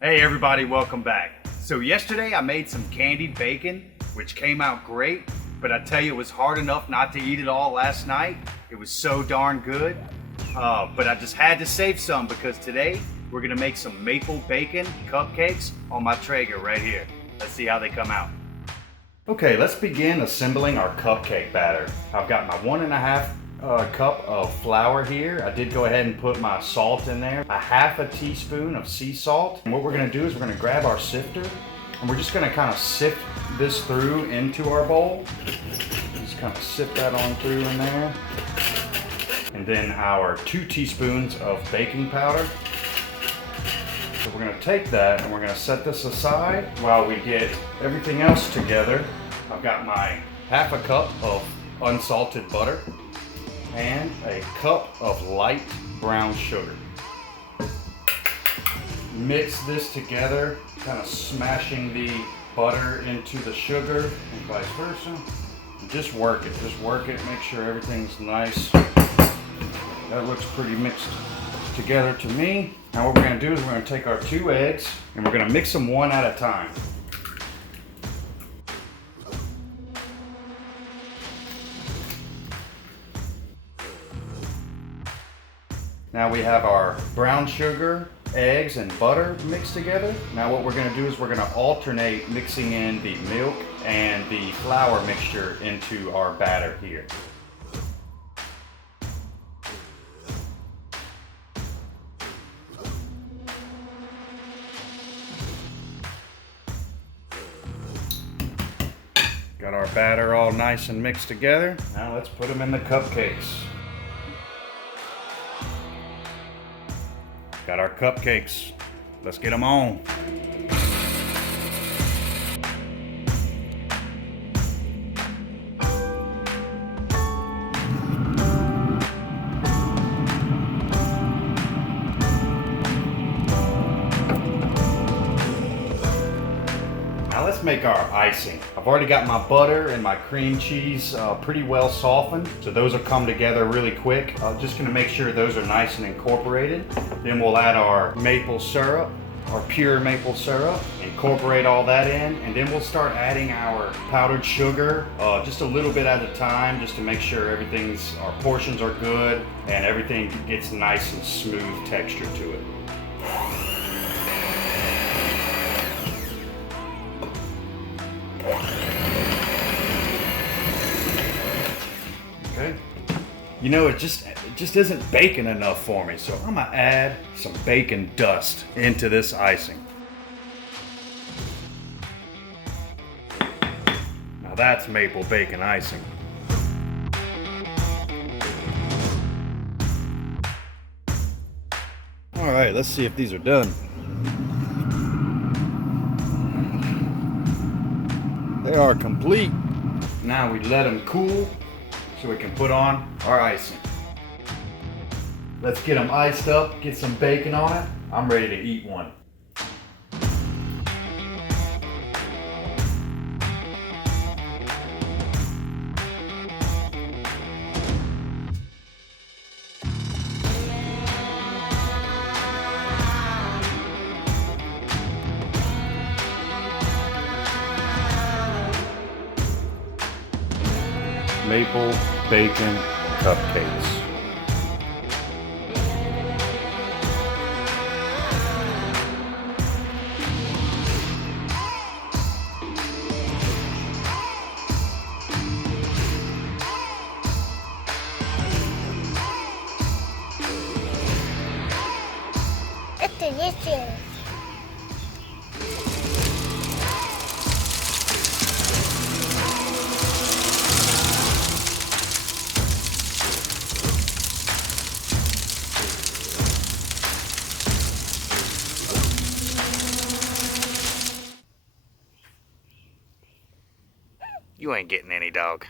Hey everybody, welcome back. So yesterday I made some candied bacon, which came out great, but I tell you it was hard enough not to eat it all last night. It was so darn good. But I just had to save some because today we're gonna make some maple bacon cupcakes on my Traeger right here. Let's see how they come out. Okay, let's begin assembling our cupcake batter. I've got my 1.5 cup of flour here. I did go ahead and put my salt in there, a 1/2 teaspoon of sea salt. And what we're gonna do is we're gonna grab our sifter and we're just gonna kind of sift this through into our bowl. Just kind of sift that on through in there. And then our 2 teaspoons of baking powder. So we're gonna take that and we're gonna set this aside while we get everything else together. I've got my 1/2 cup of unsalted butter and a cup of light brown sugar. Mix this together, kind of smashing the butter into the sugar and vice versa. And just work it, make sure everything's nice. That looks pretty mixed together to me. Now what we're gonna do is we're gonna take our 2 eggs and we're gonna mix them one at a time. Now we have our brown sugar, eggs, and butter mixed together. Now what we're gonna do is we're gonna alternate mixing in the milk and the flour mixture into our batter here. Got our batter all nice and mixed together. Now let's put them in the cupcakes. Got our cupcakes. Let's get them on. Now let's make our icing. I've already got my butter and my cream cheese pretty well softened, so those will come together really quick. I'm just gonna make sure those are nice and incorporated. Then we'll add our maple syrup, our pure maple syrup, incorporate all that in, and then we'll start adding our powdered sugar just a little bit at a time, just to make sure our portions are good and everything gets nice and smooth texture to it. Okay. You know, it just isn't bacon enough for me, so I'm gonna add some bacon dust into this icing. Now that's maple bacon icing. All right, let's see if these are done. They are complete. Now we let them cool so we can put on our icing. Let's get them iced up, get some bacon on it. I'm ready to eat one. Maple bacon cupcakes. It's delicious. You ain't getting any, dog.